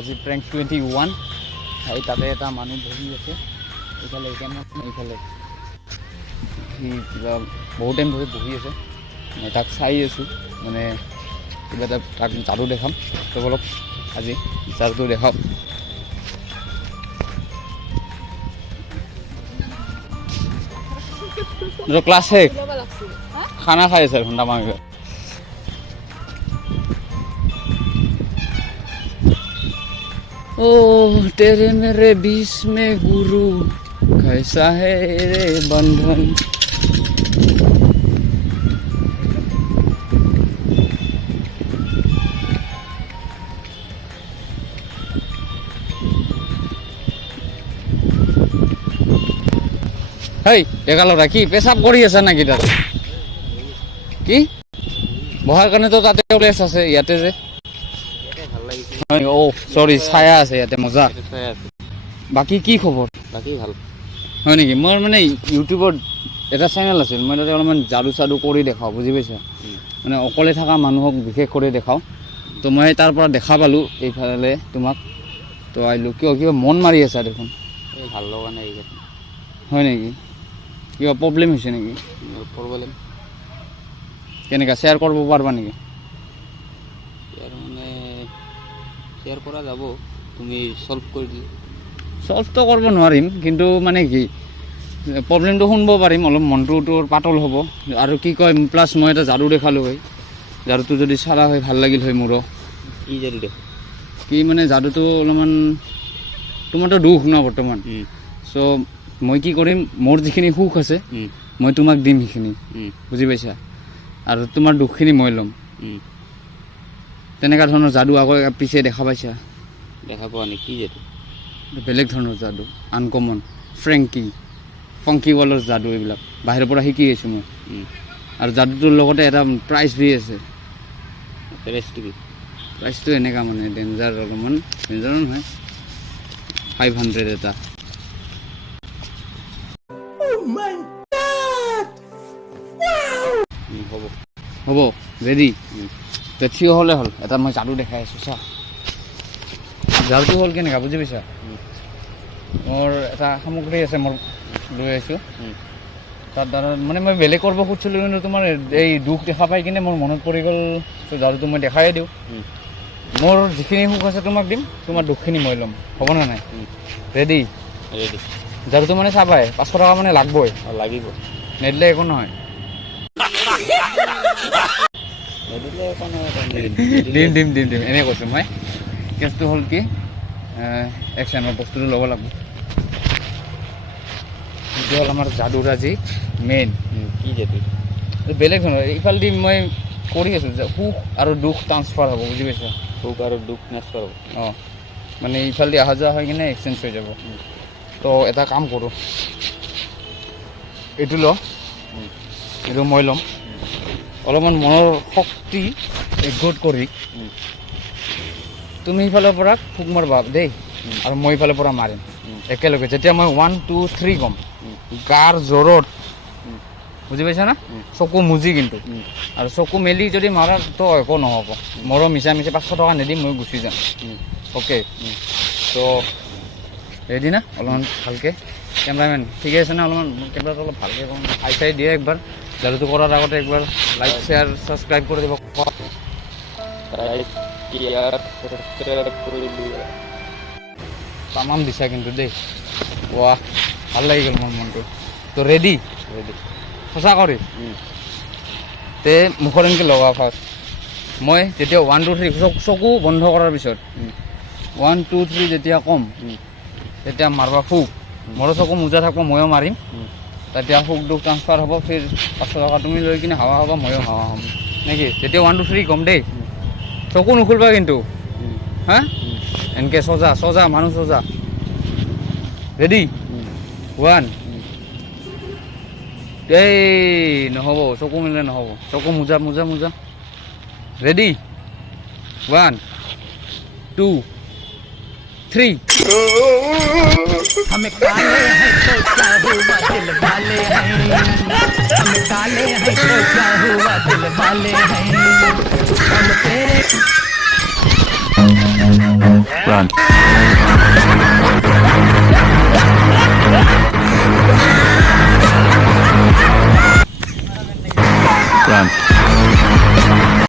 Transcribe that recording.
আজি প্ৰেংক 21 এই তাতে এটা মানুহ বহি আছে এইফালে এইফালে সি কিবা বহুত টাইম ধৰি বহি আছে মই তাক চাই আছোঁ মানে কিবা এটা তাক যাদু দেখাম তো অলপ আজি যাদু দেখাম क्लास है खाना खाए सर ठंडा मांग ओ तेरे मेरे बीच में गुरु कैसा है रे बंधन হেই ডেকা ল'ৰা কি পেচাব কৰি আছে নাকি তাত কি বহাৰ কাৰণে তো তাতে প্লেচ আছে ইয়াতে যে অ' চৰি ছায়া আছে ইয়াতে মজা বাকী কি খবৰ বাকী ভাল হয় নেকি মোৰ মানে ইউটিউবত এটা চেনেল আছিল মই তাতে অলপমান যাদু চাদু কৰি দেখাওঁ বুজি পাইছা মানে অকলে থকা মানুহক বিশেষ কৰি দেখাওঁ তো মই তাৰ পৰা দেখা পালোঁ এইফালে তোমাক তো আহিলোঁ কিয় কিবা মন মাৰি আছা দেখোন এই ভাল লগা নাই এইকেইটা হয় নেকি কিবা প্ৰব্লেম হৈছে নেকি প্ৰব্লেম কেনেকৈ শ্বেয়াৰ কৰিব পাৰিবা নেকি ইয়াৰ মানে শ্বেয়াৰ কৰা যাব তুমি সলভ কৰি দিলে সলভটো কৰিব নোৱাৰিম কিন্তু মানে কি প্ৰব্লেমটো শুনিব পাৰিম অলপ মনটো তোৰ পাতল হ'ব আৰু কি কয় প্লাছ মই এটা যাদু দেখালোঁ হয় যাদুটো যদি চালা হয় ভাল লাগিল হয় মোৰো কি যাদু দেখ কি মানে যাদুটো অলপমান তোমাৰতো দুখ ন বৰ্তমান চ' মই কি কৰিম মোৰ যিখিনি সুখ আছে মই তোমাক দিম সেইখিনি বুজি পাইছা আৰু তোমাৰ দুখখিনি মই ল'ম তেনেকুৱা ধৰণৰ যাদু আকৌ পিছে দেখা পাইছা দেখা পোৱা নাই কি যাদু বেলেগ ধৰণৰ যাদু আনকমন ফংকি ৱালৰ যাদু এইবিলাক বাহিৰৰ পৰা শিকি আহিছোঁ মই আৰু যাদুটোৰ লগতে এটা প্ৰাইজ দি আছে প্ৰাইজটো এনেকুৱা মানে ডেঞ্জাৰ অলপমান ডেঞ্জাৰো নহয় 500 এটা হ'ব ৰেডি তে থিয় হ'লে হ'ল এটা মই যাদু দেখাই আছোঁ চা যাদুটো হ'ল কেনেকুৱা বুজি পাইছা মোৰ এটা সামগ্ৰী আছে মোৰ লৈ আহিছোঁ তাৰ দ্বাৰা মানে মই বেলেগ কৰিব খুজিছিলোঁ কিন্তু তোমাৰ এই দুখ দেখা পাই কিনে মোৰ মনত পৰি গ'ল যাদুটো মই দেখাই দিওঁ মোৰ যিখিনি সুখ আছে তোমাক দিম তোমাৰ দুখখিনি মই ল'ম হ'বনে নাই ৰেডি ৰেডি যাদুটো মানে চাবাই 500 টকা মানে লাগবই লাগিব নেদিলে একো নহয় দিম এনেই কৈছোঁ মই কেছটো হ'ল কি এক চেকেণ্ড বস্তুটো ল'ব লাগিব এইটো হ'ল আমাৰ যাদুৰ আজি মেইন কি যাদু বেলেগ ধৰণৰ ইফালেদি মই কৰি আছোঁ যে সুখ আৰু দুখ ট্ৰান্সফাৰ হ'ব বুজি পাইছা সুখ আৰু দুখ ট্ৰান্সফাৰ হ'ব অঁ মানে ইফালেদি অহা যোৱা হৈ কিনে এক্সচেঞ্জ হৈ যাব তো এটা কাম কৰোঁ এইটো ল এইটো মই ল'ম অলপমান মনৰ শক্তি একগোট কৰি তুমি সিফালৰ পৰা ফুক মাৰিবা দেই আৰু মই ইফালৰ পৰা মাৰিম একেলগে যেতিয়া মই 1 2 3 ক'ম গাৰ জোৰত বুজি পাইছা না চকু মুজি কিন্তু আৰু চকু মেলি যদি মাৰা তো একো নহ'ব মোৰো মিছা 500 টকা নিদিম মই গুচি যাম অ'কে তো ৰেডি না অলপমান ভালকৈ কেমেৰামেন ঠিকে আছে না অলপমান কেমেৰাটো অলপ ভালকৈ কম চাই দিয়ে একবাৰ যাদুটো কৰাৰ আগতে একবাৰ লাইক শ্বেয়াৰ ছাবস্ক্ৰাইব কৰি দিব তামাম দিছা কিন্তু দেই ৱাহ ভাল লাগি গ'ল মোৰ মনটো তো ৰেডি সঁচা কৰি তে মুখৰ এনেকৈ লগা ফাৰ্ষ্ট মই যেতিয়া 1 2 3 চকু বন্ধ কৰাৰ পিছত 1 2 3 যেতিয়া ক'ম তেতিয়া মাৰবা সুখ মোৰো চকু মোজা থাকিব ময়ো মাৰিম তেতিয়া সুখ দুখ ট্ৰান্সফাৰ হ'ব ফিৰ 500 টকা তুমি লৈ কিনে হাৱা হ'ব ময়ো হাৱা হ'ম নেকি যেতিয়া 1 2 3 ক'ম দেই চকু নুখুলিবা কিন্তু হা এনেকৈ চজা মানুহ চজা ৰেডি 1 এই নহ'ব চকু মিলিলে নহ'ব চকু মোজা ৰেডি 1 2 3 हमें काले हैं तो क्या हुआ दिल वाले हैं हम काले हैं तो क्या हुआ दिल वाले हैं हम तेरे Run.